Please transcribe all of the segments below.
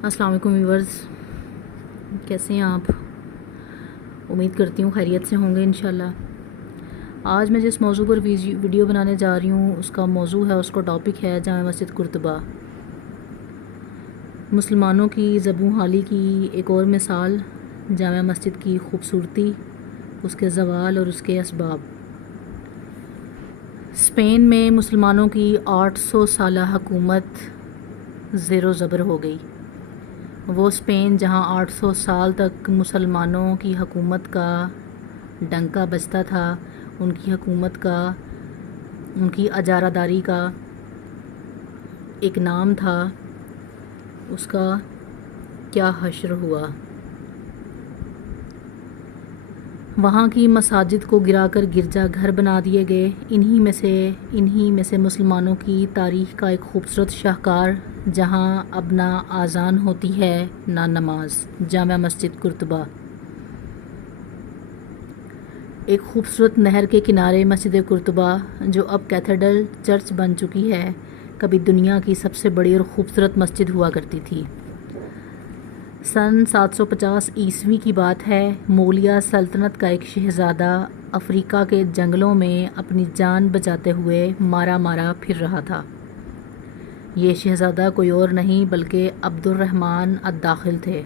السلام علیکم ویورز، کیسے ہیں آپ؟ امید کرتی ہوں خیریت سے ہوں گے انشاءاللہ۔ آج میں جس موضوع پر ویڈیو بنانے جا رہی ہوں اس کا موضوع ہے، اس کا ٹاپک ہے جامع مسجد قرطبہ۔ مسلمانوں کی زبوں حالی کی ایک اور مثال، جامع مسجد کی خوبصورتی، اس کے زوال اور اس کے اسباب۔ اسپین میں مسلمانوں کی 800 سالہ حکومت زیر و زبر ہو گئی۔ وہ اسپین جہاں 800 سال تک مسلمانوں کی حکومت کا ڈنکا بجتا تھا، ان کی حکومت کا، ان کی اجارہ داری کا ایک نام تھا، اس کا کیا حشر ہوا۔ وہاں کی مساجد کو گرا کر گرجا گھر بنا دیے گئے۔ انہی میں سے مسلمانوں کی تاریخ کا ایک خوبصورت شاہکار، جہاں اب نہ آذان ہوتی ہے نہ نماز، جامع مسجد قرطبہ۔ ایک خوبصورت نہر کے کنارے مسجد قرطبہ، جو اب کیتھیڈرل چرچ بن چکی ہے، کبھی دنیا کی سب سے بڑی اور خوبصورت مسجد ہوا کرتی تھی۔ سن 750 عیسوی کی بات ہے، مغلیہ سلطنت کا ایک شہزادہ افریقہ کے جنگلوں میں اپنی جان بچاتے ہوئے مارا مارا پھر رہا تھا۔ یہ شہزادہ کوئی اور نہیں بلکہ عبد الرحمن الداخل تھے،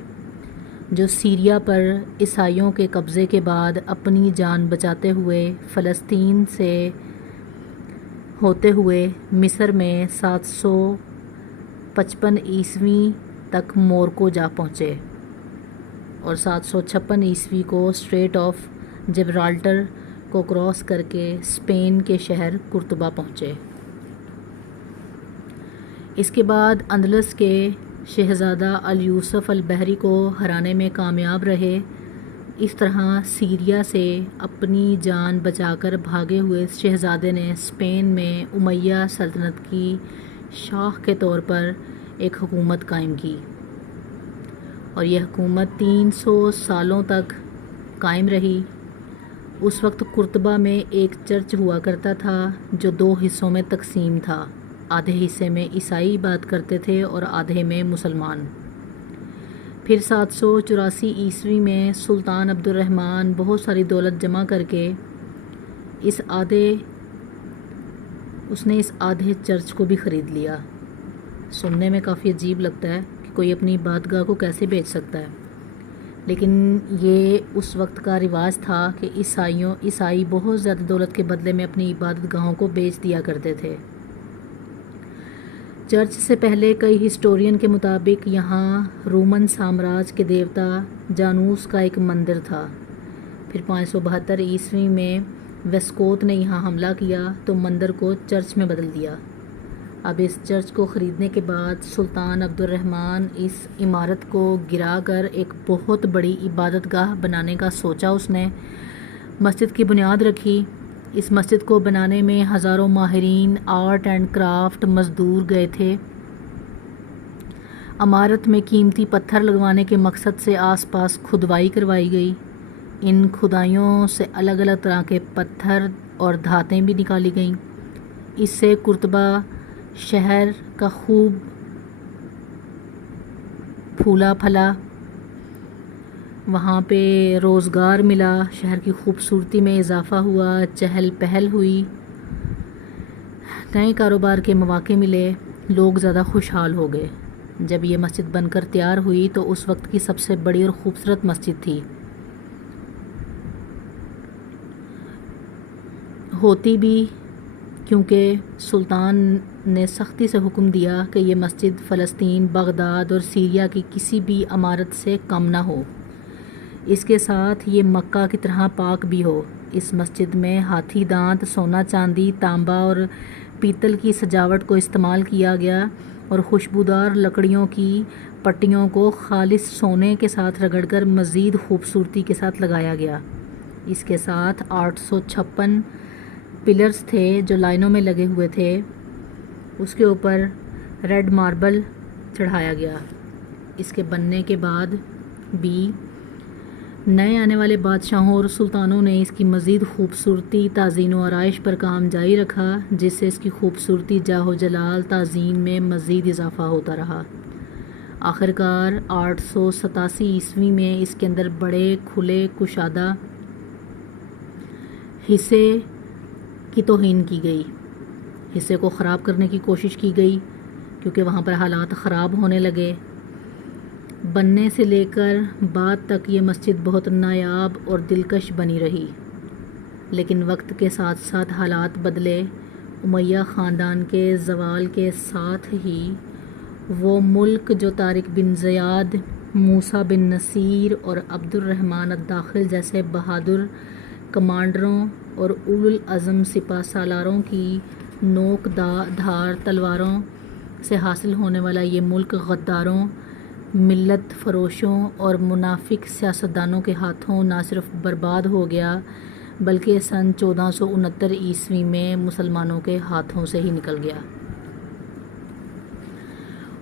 جو سیریا پر عیسائیوں کے قبضے کے بعد اپنی جان بچاتے ہوئے فلسطین سے ہوتے ہوئے مصر میں 755 عیسوی تک مورکو جا پہنچے اور 756 عیسوی کو اسٹریٹ آف جبرالٹر کو کراس کر کے اسپین کے شہر قرطبہ پہنچے۔ اس کے بعد اندلس کے شہزادہ الیوسف البحری کو ہرانے میں کامیاب رہے۔ اس طرح سیریا سے اپنی جان بچا کر بھاگے ہوئے شہزادے نے اسپین میں امیہ سلطنت کی شاخ کے طور پر ایک حکومت قائم کی، اور یہ حکومت 300 سالوں تک قائم رہی۔ اس وقت قرطبہ میں ایک چرچ ہوا کرتا تھا جو 2 حصوں میں تقسیم تھا، آدھے حصے میں عیسائی عبادت کرتے تھے اور آدھے میں مسلمان۔ پھر 784 عیسوی میں سلطان عبد الرحمن بہت ساری دولت جمع کر کے اس نے اس آدھے چرچ کو بھی خرید لیا۔ سننے میں کافی عجیب لگتا ہے کہ کوئی اپنی عبادتگاہ کو کیسے بیچ سکتا ہے، لیکن یہ اس وقت کا رواج تھا کہ عیسائی بہت زیادہ دولت کے بدلے میں اپنی عبادت گاہوں کو بیچ دیا کرتے تھے۔ چرچ سے پہلے کئی ہسٹورین کے مطابق یہاں رومن سامراج کے دیوتا جانوس کا ایک مندر تھا۔ پھر 572 عیسوی میں ویسکوت نے یہاں حملہ کیا تو مندر کو چرچ میں بدل دیا۔ اب اس چرچ کو خریدنے کے بعد سلطان عبد الرحمن اس عمارت کو گرا کر ایک بہت بڑی عبادت گاہ بنانے کا سوچا۔ اس نے مسجد کی بنیاد رکھی۔ اس مسجد کو بنانے میں ہزاروں ماہرین آرٹ اینڈ کرافٹ مزدور گئے تھے۔ عمارت میں قیمتی پتھر لگوانے کے مقصد سے آس پاس کھدوائی کروائی گئی۔ ان کھدائیوں سے الگ الگ طرح کے پتھر اور دھاتیں بھی نکالی گئیں۔ اس سے قرطبہ شہر کا خوب پھولا پھلا، وہاں پہ روزگار ملا، شہر کی خوبصورتی میں اضافہ ہوا، چہل پہل ہوئی، نئے کاروبار کے مواقع ملے، لوگ زیادہ خوشحال ہو گئے۔ جب یہ مسجد بن کر تیار ہوئی تو اس وقت کی سب سے بڑی اور خوبصورت مسجد تھی۔ ہوتی بھی کیونکہ سلطان نے سختی سے حکم دیا کہ یہ مسجد فلسطین، بغداد اور سیریا کی کسی بھی عمارت سے کم نہ ہو، اس کے ساتھ یہ مکہ کی طرح پاک بھی ہو۔ اس مسجد میں ہاتھی دانت، سونا، چاندی، تانبا اور پیتل کی سجاوٹ کو استعمال کیا گیا اور خوشبودار لکڑیوں کی پٹیوں کو خالص سونے کے ساتھ رگڑ کر مزید خوبصورتی کے ساتھ لگایا گیا۔ اس کے ساتھ 856 پلرز تھے جو لائنوں میں لگے ہوئے تھے، اس کے اوپر ریڈ ماربل چڑھایا گیا۔ اس کے بننے کے بعد بھی نئے آنے والے بادشاہوں اور سلطانوں نے اس کی مزید خوبصورتی، تزئین و آرائش پر کام جاری رکھا، جس سے اس کی خوبصورتی، جاہ و جلال، تعظیم میں مزید اضافہ ہوتا رہا۔ آخرکار 887 عیسوی میں اس کے اندر بڑے کھلے کشادہ حصے کی توہین کی گئی، حصے کو خراب کرنے کی کوشش کی گئی کیونکہ وہاں پر حالات خراب ہونے لگے۔ بننے سے لے کر بعد تک یہ مسجد بہت نایاب اور دلکش بنی رہی، لیکن وقت کے ساتھ ساتھ حالات بدلے۔ امیہ خاندان کے زوال کے ساتھ ہی وہ ملک جو طارق بن زیاد، موسیٰ بن نصیر اور عبد الرحمن الداخل جیسے بہادر کمانڈروں اور اولو العزم سپہ سالاروں کی نوک دھار تلواروں سے حاصل ہونے والا یہ ملک غداروں، ملت فروشوں اور منافق سیاستدانوں کے ہاتھوں نہ صرف برباد ہو گیا بلکہ سن 1469 عیسوی میں مسلمانوں کے ہاتھوں سے ہی نکل گیا۔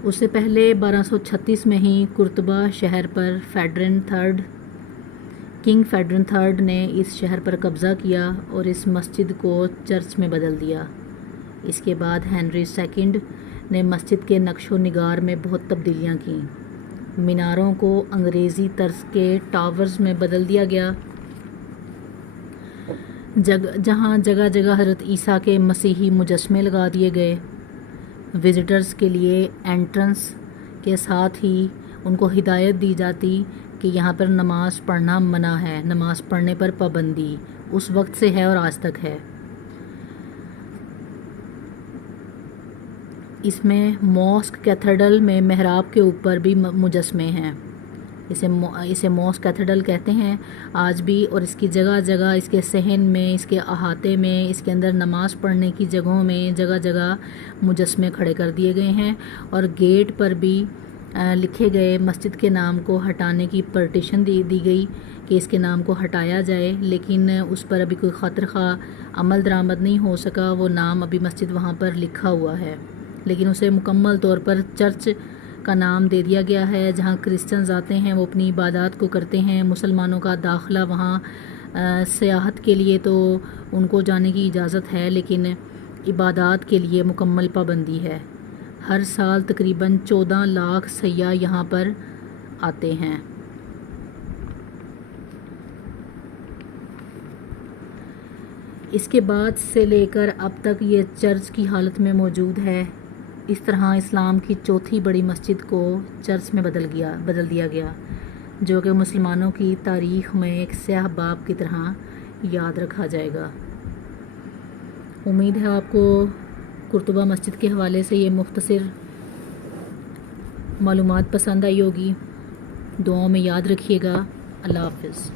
اس سے پہلے 1236 میں ہی قرطبہ شہر پر کنگ فیڈرن تھرڈ نے اس شہر پر قبضہ کیا اور اس مسجد کو چرچ میں بدل دیا۔ اس کے بعد ہنری سیکنڈ نے مسجد کے نقش و نگار میں بہت تبدیلیاں کیں۔ میناروں کو انگریزی طرز کے ٹاورز میں بدل دیا گیا، جہاں جگہ جگہ حضرت عیسیٰ کے مسیحی مجسمے لگا دیے گئے۔ وزٹرز کے لیے انٹرنس کے ساتھ ہی ان کو ہدایت دی جاتی کہ یہاں پر نماز پڑھنا منع ہے، نماز پڑھنے پر پابندی اس وقت سے ہے اور آج تک ہے۔ اس میں ماسک کیتھیڈرل میں محراب کے اوپر بھی مجسمے ہیں، اسے ماسک کیتھیڈرل کہتے ہیں آج بھی، اور اس کی جگہ جگہ اس کے صحن میں، اس کے احاطے میں، اس کے اندر نماز پڑھنے کی جگہوں میں جگہ جگہ مجسمے کھڑے کر دیے گئے ہیں، اور گیٹ پر بھی لکھے گئے مسجد کے نام کو ہٹانے کی پرٹیشن دی گئی کہ اس کے نام کو ہٹایا جائے، لیکن اس پر ابھی کوئی خاطر خواہ عمل درآمد نہیں ہو سکا۔ وہ نام ابھی مسجد وہاں پر لکھا ہوا ہے، لیکن اسے مکمل طور پر چرچ کا نام دے دیا گیا ہے۔ جہاں کرسچنز آتے ہیں وہ اپنی عبادات کو کرتے ہیں، مسلمانوں کا داخلہ وہاں سیاحت کے لیے تو ان کو جانے کی اجازت ہے، لیکن عبادات کے لیے مکمل پابندی ہے۔ ہر سال تقریباً 14 لاکھ سیاح یہاں پر آتے ہیں۔ اس کے بعد سے لے کر اب تک یہ چرچ کی حالت میں موجود ہے۔ اس طرح اسلام کی چوتھی بڑی مسجد کو چرچ میں بدل دیا گیا، جو کہ مسلمانوں کی تاریخ میں ایک سیاہ باب کی طرح یاد رکھا جائے گا۔ امید ہے آپ کو قرطبہ مسجد کے حوالے سے یہ مختصر معلومات پسند آئی ہوگی۔ دعاؤں میں یاد رکھیے گا۔ اللہ حافظ۔